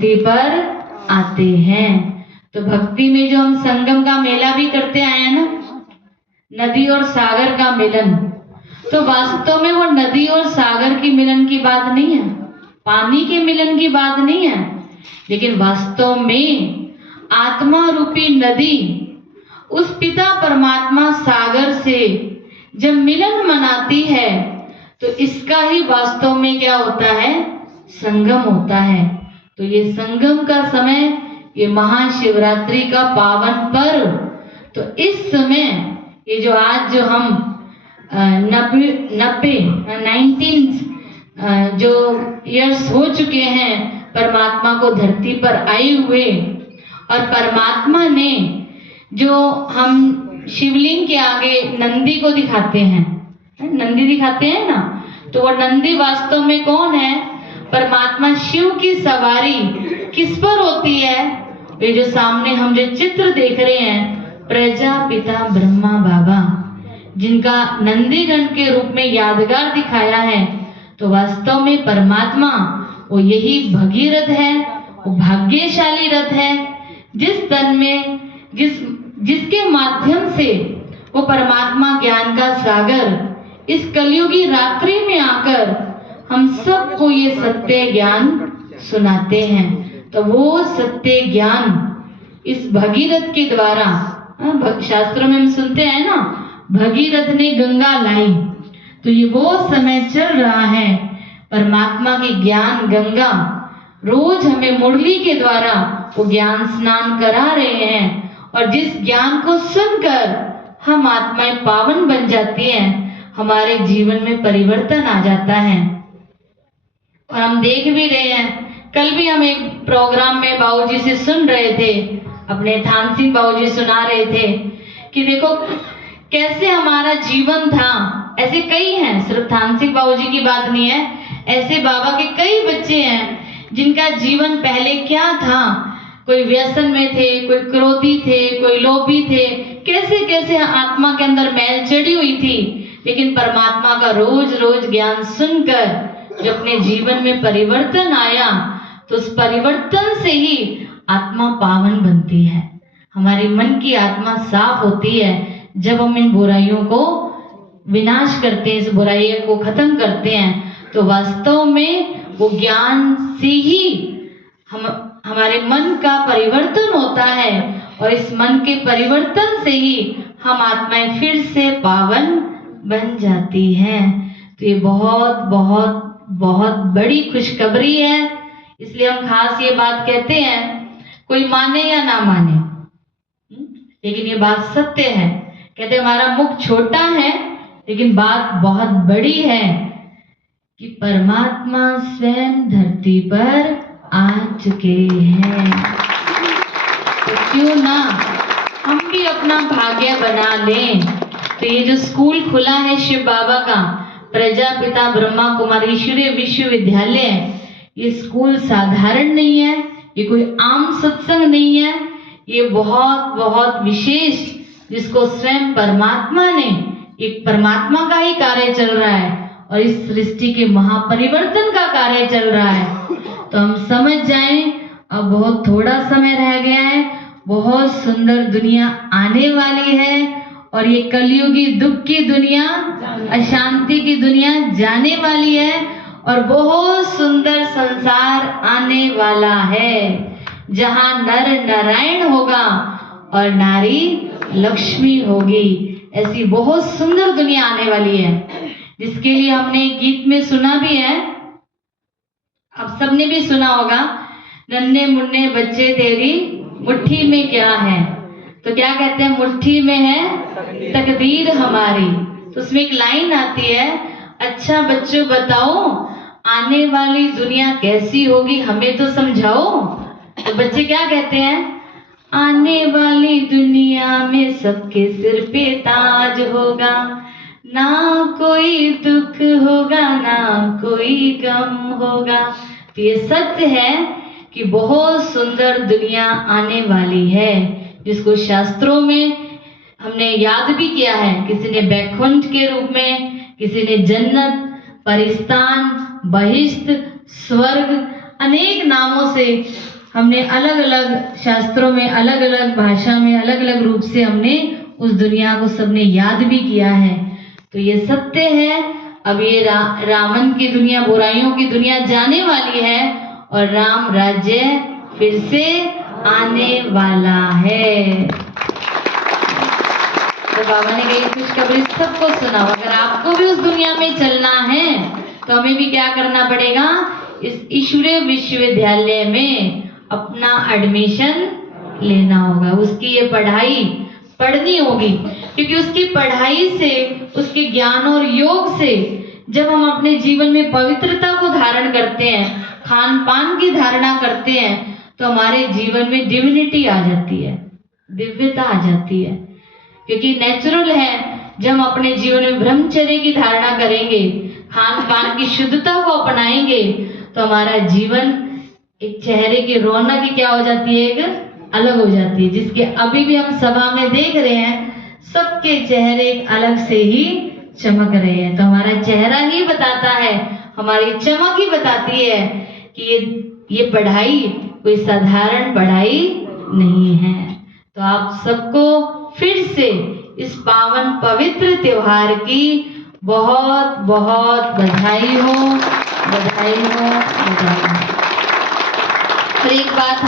धरती पर आते हैं। तो भक्ति में जो हम संगम का मेला भी करते आए हैं ना, नदी और सागर का मिलन, तो वास्तव में वो नदी और सागर की मिलन की बात नहीं है, पानी के मिलन की बात नहीं है, लेकिन वास्तव में आत्मा रूपी नदी उस पिता परमात्मा सागर से जब मिलन मनाती है तो इसका ही वास्तव में क्या होता है, संगम होता है। तो ये संगम का समय, ये महाशिवरात्रि का पावन पर्व, तो इस समय ये जो आज जो हम 19 जो ईयर्स हो चुके हैं परमात्मा को धरती पर आए हुए, और परमात्मा ने जो हम शिवलिंग के आगे नंदी को दिखाते हैं, नंदी दिखाते हैं ना, तो वो नंदी वास्तव में कौन है, परमात्मा शिव की सवारी किस पर होती है। ये जो सामने हम जो चित्र देख रहे हैं, प्रजापिता ब्रह्मा बाबा जिनका नंदीगण के रूप में यादगार दिखाया है, तो वास्तव में परमात्मा वो यही भगीरथ है, वो भाग्यशाली रथ है, जिस तन में जिसके माध्यम से वो परमात्मा ज्ञान का सागर इस कलयुगी रात्रि में आकर हम सबको ये सत्य ज्ञान सुनाते हैं। तो वो सत्य ज्ञान इस भगीरथ के द्वारा, शास्त्रों में हम सुनते हैं ना, भगीरथ ने गंगा लाई, तो ये वो समय चल रहा है, परमात्मा की ज्ञान गंगा रोज हमें मुरली के द्वारा वो ज्ञान स्नान करा रहे हैं, और जिस ज्ञान को सुनकर हम आत्माएं पावन बन जाती हैं, हमारे जीवन में परिवर्तन आ जाता है। और हम देख भी रहे हैं, कल भी हम एक प्रोग्राम में बाबूजी से सुन रहे थे, अपने थान सिंह बाबूजी सुना रहे थे कि देखो कैसे हमारा जीवन था। ऐसे कई हैं, सिर्फ थान सिंह बाबूजी की बात नहीं है, ऐसे बाबा के कई बच्चे हैं जिनका जीवन पहले क्या था, कोई व्यसन में थे, कोई क्रोधी थे, कोई लोभी थे, कैसे कैसे आत्मा के अंदर मैल चढ़ी हुई थी, लेकिन परमात्मा का रोज रोज ज्ञान सुनकर जो अपने जीवन में परिवर्तन आया, तो उस परिवर्तन से ही आत्मा पावन बनती है, हमारी मन की आत्मा साफ होती है। जब हम इन बुराइयों को विनाश करते हैं, इस बुराइयों को खत्म करते हैं, तो वास्तव में वो ज्ञान से ही हमारे मन का परिवर्तन होता है, और इस मन के परिवर्तन से ही हम आत्माएं फिर से पावन बन जाती हैं। तो ये बहुत बहुत बहुत बड़ी खुशखबरी है, इसलिए हम खास ये बात कहते हैं, कोई माने या ना माने, लेकिन ये बात सत्य है। कहते हमारा मुख छोटा है, लेकिन बात बहुत बड़ी है कि परमात्मा स्वयं धरती पर आ चुके हैं। तो क्यों ना हम भी अपना भाग्य बना लें। तो ये जो स्कूल खुला है शिव बाबा का, प्रजापिता ब्रह्मा कुमारी ईश्वरीय विश्वविद्यालय, ये स्कूल साधारण नहीं है, ये कोई आम सत्संग नहीं है, ये बहुत बहुत विशेष, जिसको स्वयं परमात्मा ने, एक परमात्मा का ही कार्य चल रहा है, और इस सृष्टि के महापरिवर्तन का कार्य चल रहा है। तो हम समझ जाएं, अब बहुत थोड़ा समय रह गया है, बहुत सुंदर दुनिया आने वाली है, और ये कलयुगी दुख की दुनिया, अशांति की दुनिया जाने वाली है, और बहुत सुंदर संसार आने वाला है, जहां नर नारायण होगा और नारी लक्ष्मी होगी। ऐसी बहुत सुंदर दुनिया आने वाली है, जिसके लिए हमने गीत में सुना भी है, आप सबने भी सुना होगा, नन्हे मुन्ने बच्चे तेरी मुट्ठी में क्या है। तो क्या कहते हैं, मुट्ठी में है तकदीर हमारी। तो उसमें एक लाइन आती है, अच्छा बच्चों बताओ आने वाली दुनिया कैसी होगी, हमें तो समझाओ। तो बच्चे क्या कहते हैं, आने वाली दुनिया में सबके सिर पे ताज होगा, ना कोई दुख होगा, ना कोई गम होगा। तो ये सत्य है कि बहुत सुंदर दुनिया आने वाली है, जिसको शास्त्रों में हमने याद भी किया है। किसी ने बैकुंठ के रूप में, किसी ने जन्नत, परिस्तान, बहिष्ठ, स्वर्ग, अनेक नामों से हमने अलग अलग शास्त्रों में, अलग अलग भाषा में, अलग अलग रूप से हमने उस दुनिया को सबने याद भी किया है। तो ये सत्य है। अब ये रावण की दुनिया, बुराइयों की दुनिया जाने वाली है और राम राज्य फिर से आने वाला है। तो बाबा ने कही खुशखबरी सबको सुनाओ। अगर आपको भी उस दुनिया में चलना है तो हमें भी क्या करना पड़ेगा, इस ईश्वरीय विश्वविद्यालय में अपना एडमिशन लेना होगा, उसकी ये पढ़ाई पढ़नी होगी। क्योंकि उसकी पढ़ाई से, उसके ज्ञान और योग से जब हम अपने जीवन में पवित्रता को धारण करते हैं, खान पान की धारणा करते हैं, तो हमारे जीवन में डिविनिटी आ जाती है, दिव्यता आ जाती है। क्योंकि नेचुरल है, जब हम अपने जीवन में ब्रह्मचर्य की धारणा करेंगे, खान पान की शुद्धता को अपनाएंगे, तो हमारा जीवन एक चेहरे की रौनक ही क्या हो जाती है, एक अलग हो जाती है। जिसके अभी भी हम सभा में देख रहे हैं, सबके चेहरे एक अलग से ही चमक रहे हैं। तो हमारा चेहरा ही बताता है, हमारी चमक ही बताती है कि ये पढ़ाई कोई साधारण पढ़ाई नहीं है। तो आप सबको फिर से इस पावन पवित्र त्योहार की बहुत बहुत बधाई हो, बधाई हो, बधाई हो। और एक बात